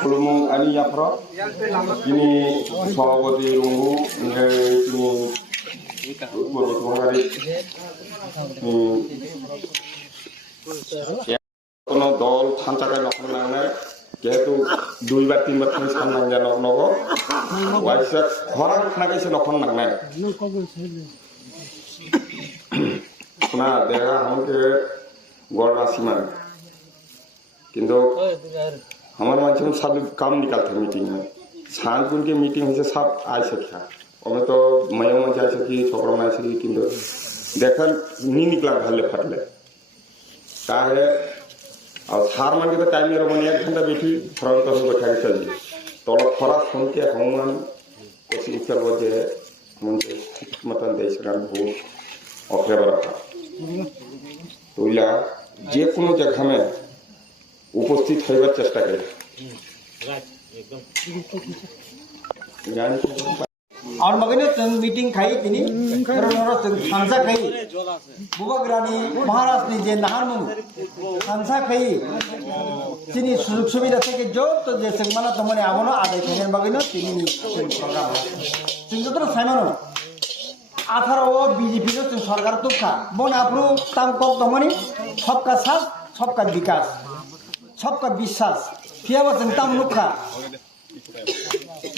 Kulumung ani yapro ini sawabati rungu ini boro hari কোনো দল থানচাকায় নখন নাংনাय যেহেতু দুইবার তিনবার তুমি সান্নাং জান নগ ওয়াইসা খরাং খানাকাইছে নখন নাংনাय না দেখা আমাকে গড় আসিমান কিন্তু আমার मानसियों सब काम निकालते मीटिंग में सांझ के मीटिंग से सब आए सकिया हमें तो मयो में जा सकी छोकरों में सकी किंतु देखा नहीं निकला घाले फटले ताहे और हार मान के तो टाइम मेरे मन 1 घंटा बैठी फ्रंट तो बैठा के चल तो खरा सुन के हम कोशिश करबो जे मुझे मतन देश गान हो ओके बराबर তোইলা যে কোনো জায়গা में উপস্থিত হইবার চেষ্টা করে और मगने मीटिंग खाई तिनी खानसा खाई बुबाग्रानी महाराज ने जे नहारमु खानसा खाई तिनी सुजुग सुविधा থেকে जो तो जे संगमाना तमने आबनो आदाय खाने मगने तिनी प्रोग्राम जों तो साइमानो 18 बीजेपी नो सरकार तो खा बन आपरो ताम कक तमने सबका साथ सबका विकास सबका विश्वास किया वचन ताम नुखा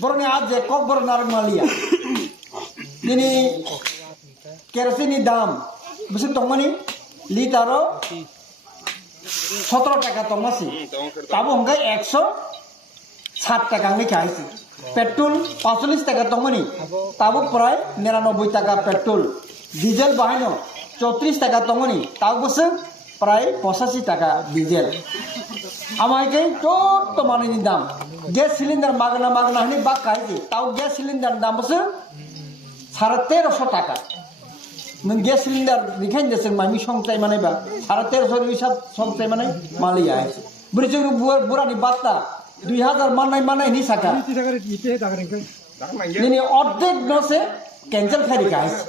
बरने आज जे कक बर नारंग मालिया दिनी केरोसिन दाम बुझे तमने लिटारो 17 টাকা तमसी ताबो हमगा 160 টাকা में खाइছি पेट्रोल 45 টাকা तमनी ताबो प्राय 99 টাকা पेट्रोल डिजेल बाहायनो 34 টাকা तमनी ताबो प्राय 85 টাকা डिजेल আমাকে তো মানিনি দাম গ্যাস সিলিন্ডার মাগনা মাগনা হনি বাক খাইছি তাও গ্যাস সিলিন্ডার দাম বসে 1350 টাকা নন গ্যাস সিলিন্ডার রিখাইন দেছে মামি সংচাই মানে বা 1350 হিসাব সংচাই মানে মালিয়া আছে বুড়িচুর বুড়ানি বাত্তা 2000 মানাই নি সাকা নিনি অর্ধেক নসে ক্যান্সেল খাই খাইছে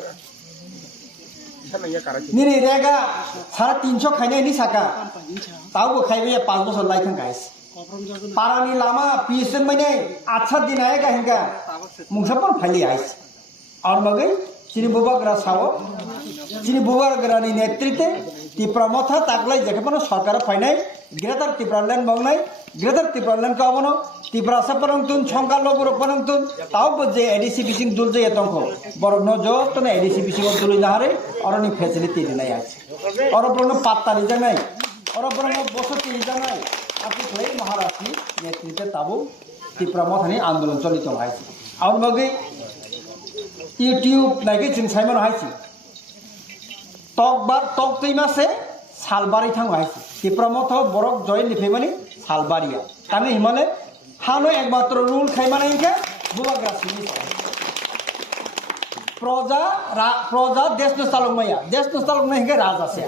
নিনি রেগা 350 খাইনে নি সাকা ताऊ खाइबे 5 बছর लाइखन गाइस पारानी लामा पीएसएन मैंने अच्छा दिन आएगा हिंगा मुंगसपन फैली आइस और मगे चिनी बुबाग्रा सावो चिनी बुबाग्रानी नेतृत्वे तिप्रमथा ताकलाई जेकेपन सरकार फाइनाय ग्रेटर तिप्रलैंड बंगनाय ग्रेटर तिप्रलैंड का बनो तिप्रासा परंतुन छंका लोबर परंतुन ताऊ बजे एडीसी बिसिंग दुलजे यतंको बरन जो तने एडीसी बिसिंग दुलि नारे अरनि फैसिलिटी दिनाय आछे और प्रनो पात्तानि जानाय और अपना बसती जानाय आपको थोड़े महाराष्ट्र नेतृत्व ताबो तिप्रमथानि आंदोलन चलित हाइछि और मगे यूट्यूब लाइके जों साइमन हाइछि टक दैमासे सालबारि थां हाइछि तिप्रमथ बरक जय निफेमानि सालबारिया ताने हिमालय हानो एकमात्र रूल खाइमाने इनके बुबाग्रासिनि प्रजा देश न चालुमाया देश न चालुना हिंगे राजा से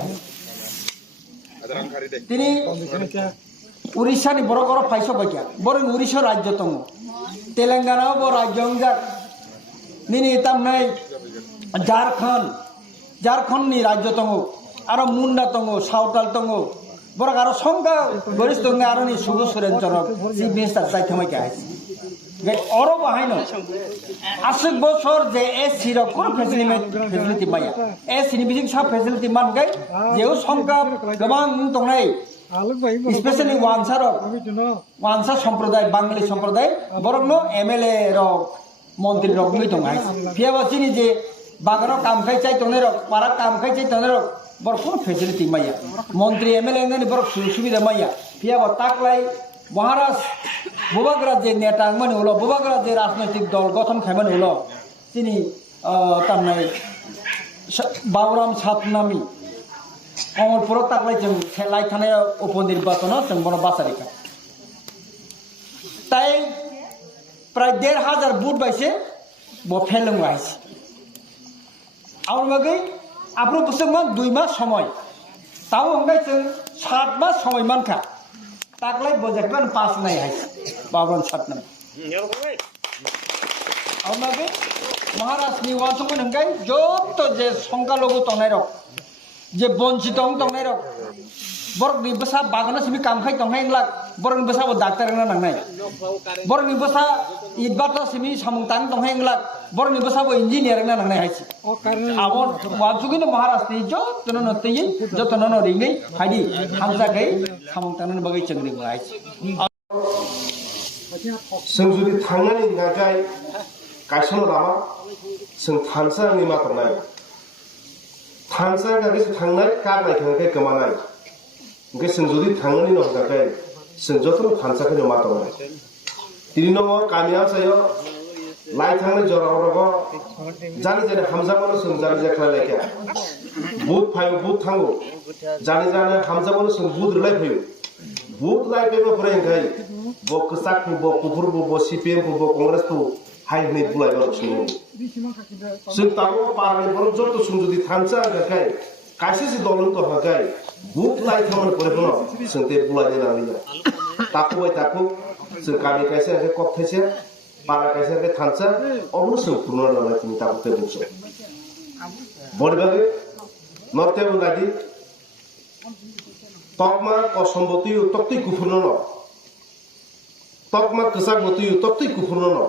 তিনি উড়িষ্যা নি বড় বড় ফাইসো বাকিয়া বড় উড়িষ্যা রাজ্য তং তেলেঙ্গানাও বড় রাজ্য অঙ্গাক নিনি তাম নাই ঝাড়খণ্ড নি রাজ্য তং আর মুন্ডা তং সাঁওতাল তং বড় আর সংখ্যা গরিষ্ঠ তং আর নি সুগু সুরেন চরক চিফ মিনিস্টার চাই থমাই কে আইছে और बाहायनो आसुक बছর जे एससी रो कोन फेसिलिटी माया एससी नि बिजिं सब फेसिलिटी मान गय जेउ संख्या गोबां दंनाय स्पेशली वानसा संप्रदाय बांगाली संप्रदाय बरनो एमएलए रो मंत्री रो गय दंगाय फियाबा चिनि जे बागानो काम खाय चाय तने रो पारा काम खाय चाय तने रो बर कोन फेसिलिटी माया मंत्री एमएलए ने बर सुविधा माया फियाबा ताकलाई महाराज बुबाग्रा जे नेता माने हलो बुबाग्रा जे राजनैतिक दल गठन खायमाने हलो तिनी तामनाय बाबुराम सातनामी कमलपुर ताकलाई जों खेलाय थानाय उपनिर्वाचन जों बन बासारिखा ताई प्राय 1500 बुथ बाइसे ब फेलुं आइছে और मगे आपरो बुसमान 2 मास समय ताও हंगाय जों 7 मास समय मानखा ताकलाई बजेटन पास नहीं है बाबन सपना और मगे महाराष्ट्र नि वासमन हंगाय जो तो जे संख्या लोगो तंनाय रक जे वंचित तंनाय रक borok ni besa bagana simi kam khai tong hai lak borok ni besa bo doctor na nang nai borok ni besa idbata simi samung tang tong hai lak borok ni besa bo engineer na nang nai hai si abon wajugi no maharashtra jo tono no tei jo tono no ring nei haidi hamsa gai samung tang na bagai chengri bo hai si जों जुदि थांनानै नागाय गायसनो लामा जों थानसानि मा थांनाय थानसा गागैसो थांनाय गारनाय थांनाय गोमानाय ओंखाय जों जुदि थांनानै नागाय जों जथन थानसाखौ मा थांनाय दिनै नङ गामिया जायो लाइ थांनाय जराव रग जानि जानि हामजाबानो जों जानि जाखा लायखा बुट फायो बुट थांगो जानि जानि हामजाबानो जों बुट लाय फैयो बुट लाय फैबा फराय ओंखाय bo kesak bo kufur bo CPM bo Kongres tu hai ni bulai bar sunu sing tahu parani bor joto sung jodi thansa gakai kaisi si dolon to hakai buk lai thamon pore kono sing te bulai ni nani taku bai taku sing kami kaisi ake kok thaise para kaisi ake thansa obru sing purno nana tin taku te bukso bor bage norte unadi tokma kosomboti tokti kufurno no tokma kesak botu tokti kufurno no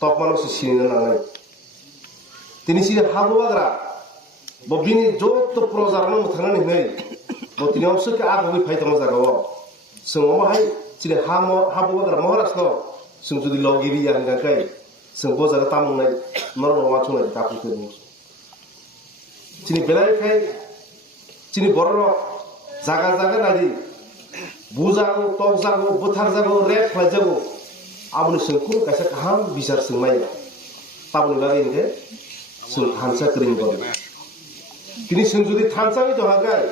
tokma no sini nangai tini sini habu bagra bobini jot projarno muthanani nei botini omse ka abu phai tamo jagawo sungo hai sini habu bagra maharashtra sung jodi logiri yang gakai sung bozara tamung nai norno wachunai tapu te bus sini belai kai sini borro jaga jaga nadi bujago tokjago butarjago rek khlaijago abuni sungku kaisa kaham bisar sungmai tabuni bagi inge sung thansa kring bor kini sung jodi thansa ni dohagai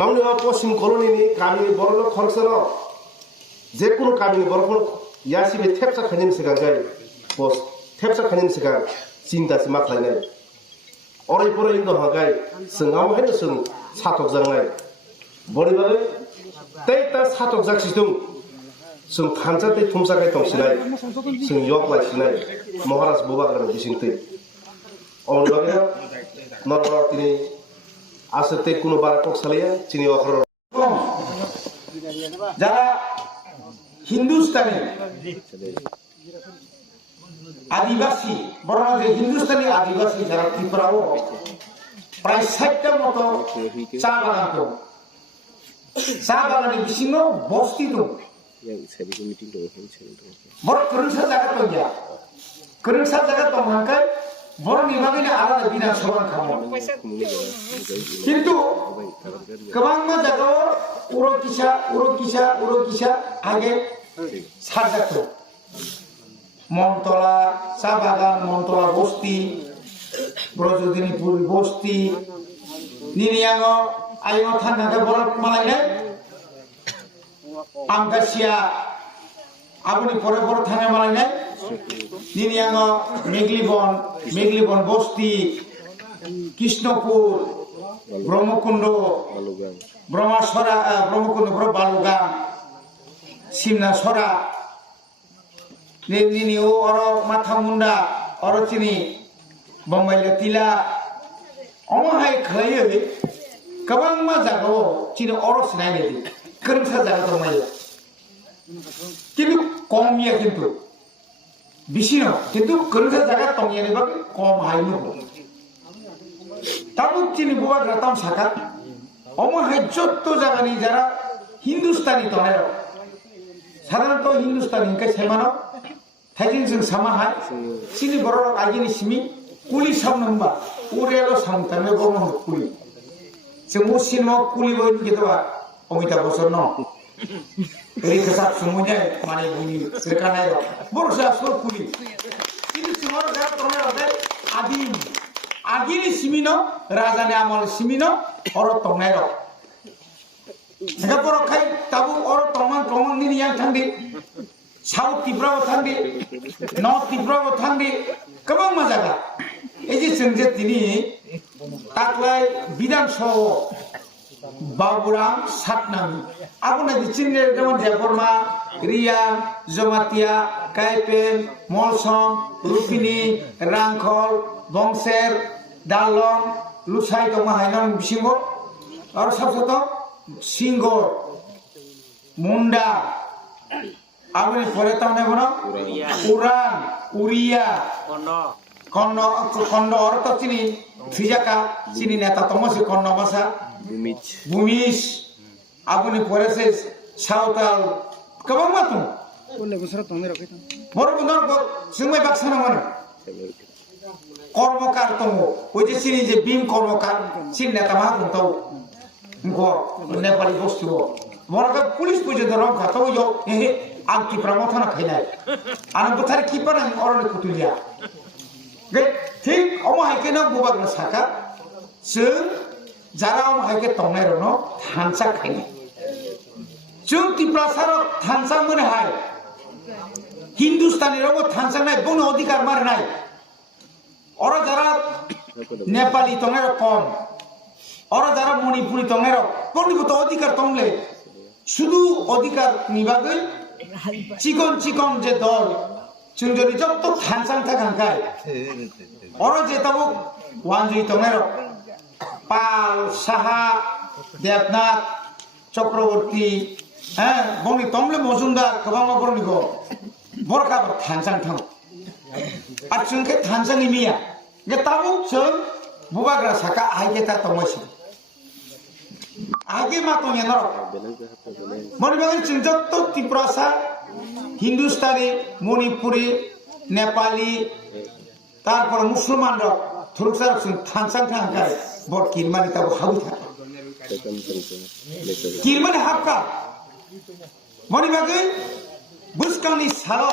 namni ma posim koloni ni kami borolo khorsano je kono kami borolo yasi be thepsa khanim sigagai pos thepsa khanim siga cinta sima khlainai orai pore indo hagai sungam haino sung satok jangnai bori bagai tei ta satok jaksidung sung thansa tei thumsa kai tongsinai sung yok lai sinai maharaj bubagra bisingtei on bagai normal tini asate kuno barakok salia chini okro যারা হিন্দুস্তানি আদিবাসী বড় যে হিন্দুস্তানি আদিবাসী যারা ত্রিপুরাও প্রায় 60টার মতো চা বাগান তো চা বাগানের বিশিন্ন বস্তি তো বড় করুণসার জায়গা তো গিয়া করুণসার জায়গা তো মানকায় বড় নির্বাচনে আলাদা বিধানসভা খাবো কিন্তু গোबां জায়গাও উড়ো আগে সারজাত মনতলা চা বাগান মনতলা বস্তি ব্রজদিনীপুর বস্তি নিনিয়াঙ্গ আইও থানাকে বড় মালাইনে আমগাছিয়া আপনি পরে পরে থানা মালাইনে নিনিয়াঙ্গ মেঘলিবন বস্তি কৃষ্ণপুর ব্রহ্মকুণ্ড ব্রহ্মকুণ্ড বালুগাং সিমনাসরা নিনি ও অর মাথামুন্ডা অরচিনি বঙ্গাইলে তিলা অমাহাই খাইয়ে गोबां मा जागाव चिनि अरस नायने दि खोरमसा जागा दंमायो किन्तु कमिया किन्तु बिसिनो किन्तु खोरमसा जागा दंयानि बागै कम हायनो ताबो चिनि बुवा ग्राताम साका अमा हाय जत्तो जागानि जारा हिन्दुस्तानी तनाय साधारणत हिन्दुस्तानी के सेमानो थाइजिन जों सामा हाय चिनि बर आगिनि सिमि कुलि सामनबा उरेलो सामतामे गरम कुलि semua sino kuli boy gitu pak, Amitabh Bachchan no, dari kesat semuanya mana bunyi rekanai lo, baru saya suruh kuli, ini semua orang terkenal ada adi ni simino, raja ni amal simino, orang terkenal lo, enggak pernah kai tabu orang terkenal ni yang thandi, South Tripura thandi, North Tripura thandi, kemana majaga, ini senjata ini taklai bidang so baburang satnami aku nanti cinde dengan Jaforma Rian Zomatia Kaipen Molsong Rupini Rangkol Bongser Dalong Lusai to mahainon bisingo আর সবসত সিংহ মুন্ডা আপনি পরে তাহলে বলো উড়ান উড়িয়া কন্ন কন্ন অর্থ চিনি থিজাকা চিনি নেতা তমসি কন্ন ভাষা ভূমিস আপনি পরেছে সাঁওতাল গোबां माथो बर' बंधन जोंबाय बाक्सा नामा कर्मकार दङ ওই যে চিনি যে ভীম কর্মকার চিনি নেতা मा बुंथाव नेपाली बस्तु बर'का पुलिस पर्यन्त रं खाथाव याव आं किफ्रामाव थाना खायनाय आं बोथार किपार आं अरनि कुतुलिया ঠিক অমা হাইকে না বুবাগ্রা সাকা जों যারা অমা হাইকে তংनाय रनो थानसा खायनाय जों तिप्रासाराव थानसा मोनो हाय हिंदुस्तानी रावबो थानसा नाय बुंनो अधिकार मार नाय ओरा जारा नेपाली तंनाय कम ओरा जारा मणिपुरी तंनाय बनिबो अधिकार तंले शुधु अधिकार निबागै चिकन चिकन जे दल जों जदि जत थानसा थाखांखाय ओरा जेताबो वानजि तंनाय पाल साहा देबनाथ चक्रवर्ती बंनि तंले मजुमदार गोबां बरनिखौ बरकाबो थानसां थां आर जोंखे थानसांनि मिया गे ताबु जों बुबाग्रा साका आइगे ता तमसि आगे मा तो नेनो मनबागै जों जत्त तिप्रासा हिंदुस्तानी मणिपुरी नेपाली तारपर मुसलमान र थुरुकसार जों थानसां थांखाय बर किरमानि ताबु हाबु था किरमानि हाबका मनबागै बुसकांनि साल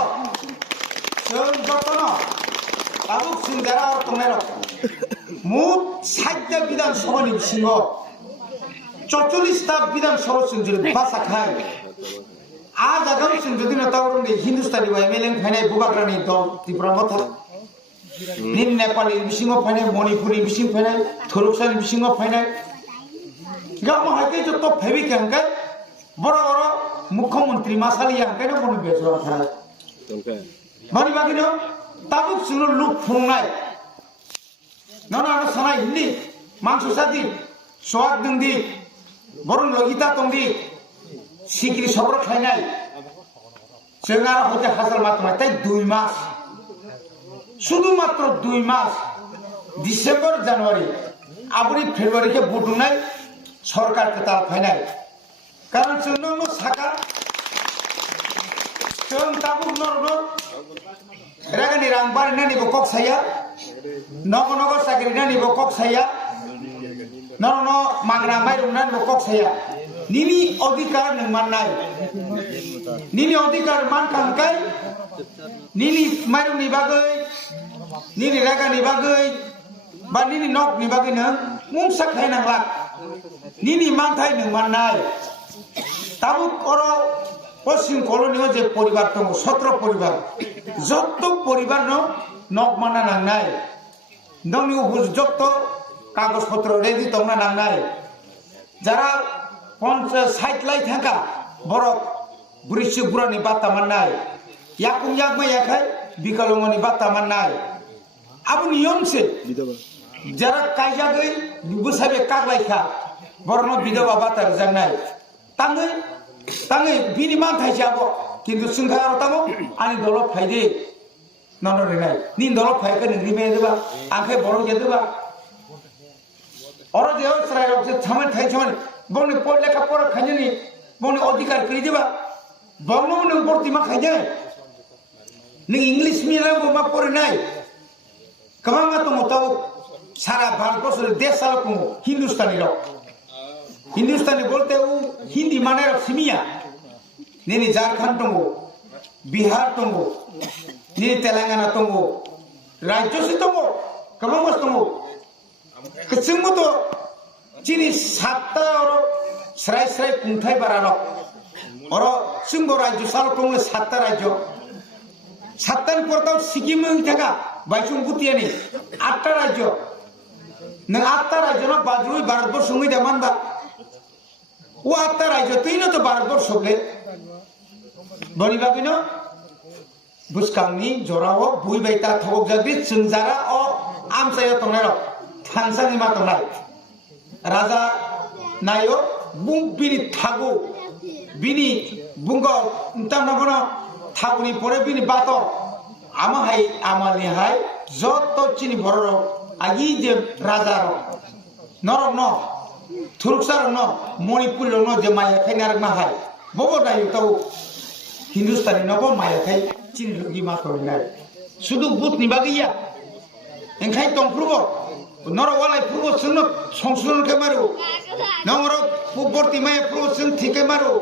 जों जतन ताबु जों जारा तंनाय मुद 60टा विधान सभानि सिङाव 44टा विधान सभा जों जुदि बासा खाय आ जागाव जों जुदि नतावरनि हिंदुस्तानी एमएलए फायनाय बुबाग्रानि दल त्रिपुरा मथा निन नेपाली बिसिङाव फायनाय मणिपुरी बिसिङ फायनाय थुरुकसानि बिसिङाव फायनाय गामा हाके जत फेबिक हंकाय बड़ बड़ मुख्यमंत्री मासाली हंकाय न बनि बेजरा था मानि बागिनो ताबुक जों लुक फुंनाय नना सानाय हिन्दी मानसु साथि सोआग दंदि बरन लगिता दंदि सिग्रि सब्र खायनाय जों आरो हते हाजार मातमाय ताय 2 मास शुधु मात्र 2 मास डिसेम्बर जानुवारी आबुनि फेब्रुवारी के बुटुनाय सरकार के ताल फायनाय कारण जोंनो साका जों ताबुक नरनो रागानि रां बारिनानि बकक साया नग नग सागरिनानि बकक साया नरनो मांगना माइरंनानि बकक साया निनि अधिकार नों माननाय निनि अधिकार मान खानखाय निनि माइरंनि बागै निनि रागानि बागै बा निनि नगनि बागै नों मुंसा खायनांला निनि मानथाय नों माननाय ताबुक अरो पश्चिम कलोनियाव जे परिवार दङ 17 परिवार जत्त परिवार नग माना नांनाय नोंनि उपज जत्त कागज पत्र रेडी दंना नांनाय जारा 50 लाख थाका बरक बुरिसि बुरानि बाता माननाय याकुम यागमा याखाय बिकलंगनि बाता माननाय आबु नियम से जारा कायजागै बुसाबे कागलायखा बरनो बिदवा बाता रजांनाय ताङै ताङै बिनि मानथाय जाबो किन्तु जोंहा तामो आनि दल फायदे ननरेनाय नि दल फायखै नि मेदेबा आंखाय बर गेदेबा अर देव सराय रक्से थामन थाय छमन बंनि पढ़ लेखा पढ़ खायनि बंनि अधिकार करि देबा बंनो नों बर्ति मा खायदे नों इंग्लिश मीडियम मा पढ़नाय गोबां मा दङ ताव सारा भारतवर्ष देश सालको हिंदुस्तानी राव हिंदुस्तानी बोलते वो हिंदी माने सिमिया नेनी झारखंड दंगो बिहार दंगो नेनी तेलंगाना दंगो राज्य से दंगो गोबां मस दंगो जोंबो तो चिनि 7टा और स्राय स्राय खुंथाय बाराल और जोंबो राज्य साल दंगो 7टा राज्य 7टानि परताव सिक्किम थाका बायसुंबुतियानि 8टा राज्य नों 8टा राज्यना बाजुय भारतवर्ष संगै दामानबा वो 8टा राज्य तैनो तो भारतवर्ष ले बनि बागिनो बुसकांनि जराव बुइबायता थबक जाबि जों जारा अ आमसाय तंनाय थानसानि मा तंनाय राजा nayo bung bini thagu bini bungo tamna bono thaguni pore bini bato ama hai amali hai joto chini bororo agi je raja norok no thuruksar no Manipur no je maya khai narak ma hai bobo nayo tau Hindustani no bo maya khai chini lugi ma ko nai sudu but ni bagiya engkai tong prubo noro walai prubo sungno songsun ke maru nongro puborti maya prubo sung thike maru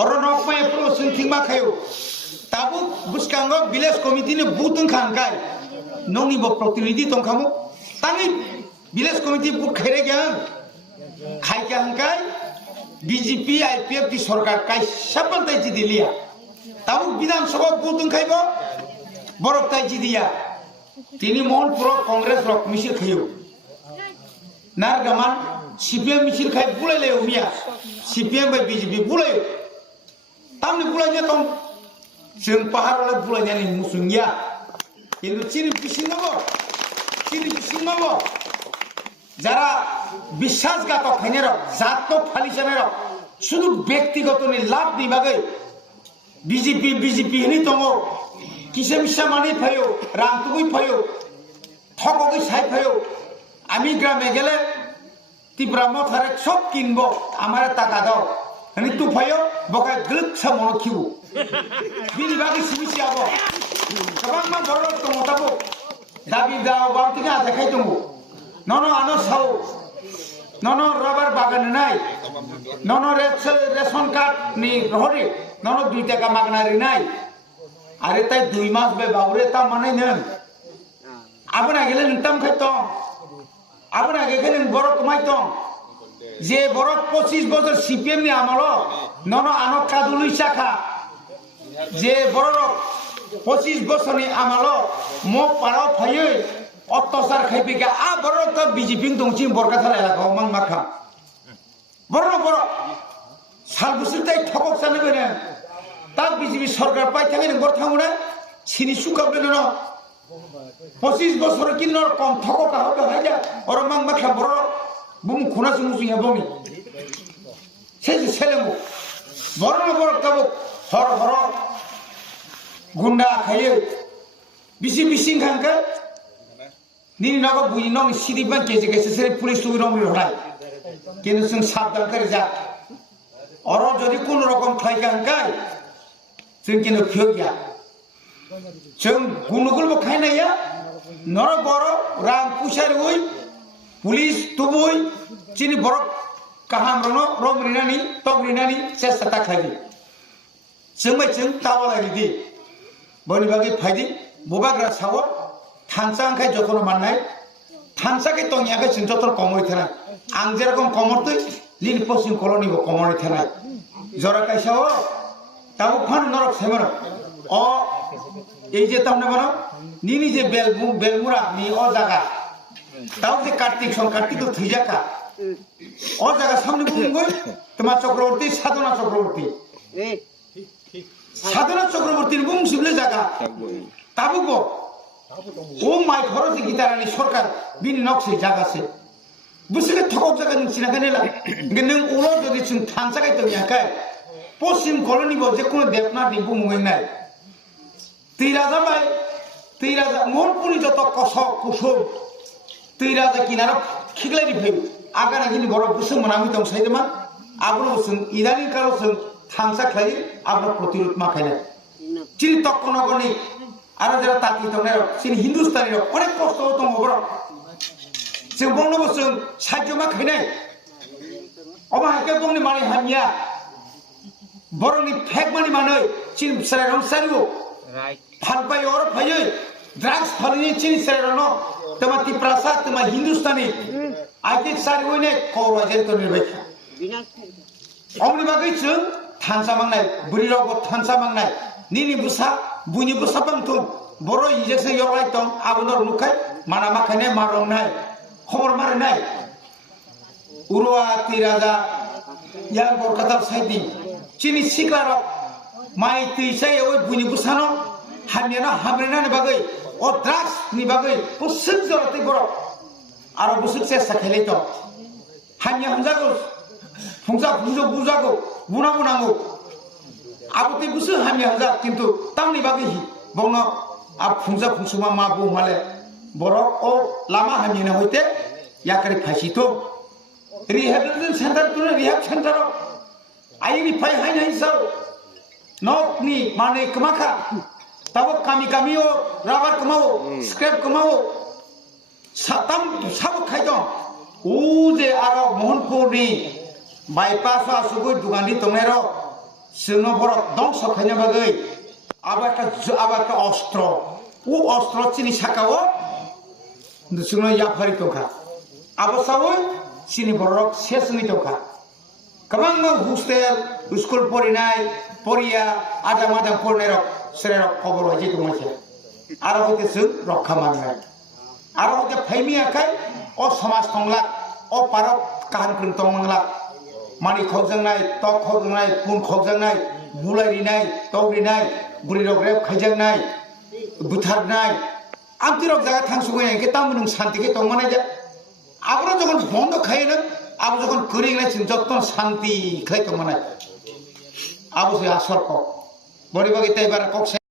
oro nok maya prubo sung thingma khayo tabu buskango village committee ne butun khangkai nongni bo protinidhi tongkhamu tangi village committee but khaire gyang khai kyangkai BJP IPF di sarkar kai sapal tai ji dilia tabu বিধান সভা butun khaibo borok tai ji dia tini mon pro congress rok misil khayo nar gaman CPM misil khai bulai le umia CPM by BJP bulai tamni bulai nya tong sing pahar le bulai nya ni musungya কিন্তু চিনি বিসিংনব যারা বিশ্বাসঘাতক হেনের জাত ফালিসানের শুধু ব্যক্তিগত নি লাভ নিবাগে BJP হেনি দङ কিসে Misa মানি ফায়ো রাংতুই ফায়ো ঠকগৈ সাই ফায়ো আমি গ্রামে গেলে ত্রিপুরা মথারে সব কিনব আমার টাকা দাও হেনি তু ফায়ো বকায় গ্লুক সামন খিউ বিনি বাগে সিমিসি আবো गोबां मान बर' दङ दाबो दाबि दाव बांथिगा देखाय दङ ननो आनो साव ननो रबार बागान नाय ननो रेशन कार्ड नि रहरि ननो 2 টাকা मागनारि नाय आरे ताई 2 मास बे बावरे ता माने नों आबना गेले नोंताम खाय दं आबना गेले नों बर' कमाय दं जे बर' 25 বছর সিপিএম नि আমলো ननो आनो कादुलि शाखा जे बर' 25 বছরনি আমালো মো পারাও ফাইয়ে অত্যাচার খাইপিকা আ বড় তো বিজেপি দংচি বরকাথার এলাকাও মান মাখা বড় সাল বছরটাই ঠকক জানে বেনে তা বিজেপি সরকার পাই থাকে বড় থামুনা সিনি সুকাবলে ন 25 বছর কিন্ন কম ঠকক হবে হাইয়া ওর মান মাখা বড় বুম খুনা সুমুসি হেবনি সেই ছেলেমু বড় কাবো হর गुंडा खायो बिसिं खांखो निनि नागो बुइ नং सिरिबान केजे सेरे पुलिस तुइ रंग हराय किन्तु जों साबधान करे जा अर जदि कोन रकम खाय खांखाय जों किन्तु फिया जों गुनुगुलबो खायनाया नर बर रां पुसारुइ पुलिस तुबुइ चिनि बर काहाम रनो रमरिनानि तगरिनानि चेष्टा ताखायि जों तावलायदि बनि बागै फायदि बबाग्रा साव थांसा आंखाय जतन माननाय थांसाके तंयाके जों जतन कमय थानाय आं जेरकम कमरतै लिन पश्चिम कलनिबो कमरय थानाय जरा कायसाव ताबो फान नरक सेमर अ এই যে তামনে বনো নিনি যে বেলমুরা নি অ জায়গা তাও যে কার্তিক তো থিজাকা অ জায়গা সামনে বুঙ্গই তোমার চক্রবর্তী সাধনা চক্রবর্তীর বুংসিবলে জায়গা তাবুকো ও মাই খরচ গিতারানি সরকার বিনি নকসি জায়গাছে বুসিকে ঠকক জায়গা নিছিনা কেনেলা নং উলো যদি जों थांसाकाय तंयाखाय पश्चिम कलनिब जे कोनो देबना दिबु मुङै नाय तैराजा मोरपुनि जत कस कुसुम तैराजा किनारा खिगलायनि फै आगाना गिनि बर गुसुम मनामि दं साइदमा आब्रो जों इदानि कालो जों थांसा खाय आब्रो प्रतिरोध माखायनाय चिनि तक्कनगनि आरो जेरा ताकि तंनाय चिनि हिन्दुस्तानि अनेक कष्ट दं बर जों बंनबो जों साहाय्य माखायनाय अबा हाके दंनि माने हामिया बरनि फेक मानि मानै चिनि सरायरन सारिबो फालपाय और फायै ड्राग्स फालिनि चिनि सरायरन तमाति प्रसाद तमा हिन्दुस्तानी आइके सारिबोने कौराजेर तो निर्बायखा अमनि बागै जों थानसा मांनाय बुरिराव थानसा मांनाय निनि बुसा बुनि बुसा बांथुम बर इजेक्से यलाय दं आबनर लुखाय माना माखायनाय मारंनाय खबर मारनाय उरुवा तिराजा यां बरकातार साइदि चिनि सिक्लार माइ तैसाय ओइ बुनि बुसानो हामियानो हाब्रेनानि बागै ओ ड्राग्स नि बागै बुसुक जरते बर आरो बुसुक चेष्टा खेलै दं हामिया हमजागो फुंजा फुंजो बुजागो बुना बुनांगो आबते बुसो हामि हाजा किन्तु तामनि बागै हि बंनो आ फुंजा फुंसुमा मा बु माले बरक ओ लामा हामि ना होइते याकरि फासितो रिहेबिलिटेशन सेन्टार तुले रिहेब सेन्टार आइनि फाइ हाइ हाइ साव नकनि माने कमाखा ताबो कामि कामिओ राबार कमाओ स्क्रैप कमाओ साताम साबो खाइदों उजे आरो मोहनपुरनि बाइपास सुगु दुगाननि तंनेरो जोंनो बरक दंस खायनो बागै आबाका अस्त्र उ अस्त्र चिनि साकाओ जोंनो याफारि तंखा आबसावै चिनि बरक सेसनि तंखा गोबां हस्टेल स्कुल फरिनाय फरिया आदाम आदाम फरायनाय सेरेर खबर होजे दंमासे आरो हते जों रक्षा माननाय आरो हते फाइमि आखाय अ समाज तंला अ पारक काहान क्रम तंला मानि खौजोंनाय तक खौजोंनाय पुन खौजोंनाय बुलायरिनाय तौरिनाय बुरि रग्रेब खायजोंनाय बुथारनाय आमतिरक जागा थांसुगै के तामनु शान्तिके तंमानाय जा आबरो जखन बन्द खायनो आबो जखन करिंनाय जतन शान्ति खाय तंमानाय आबो से आसर को बड़ी बगी तैबार कक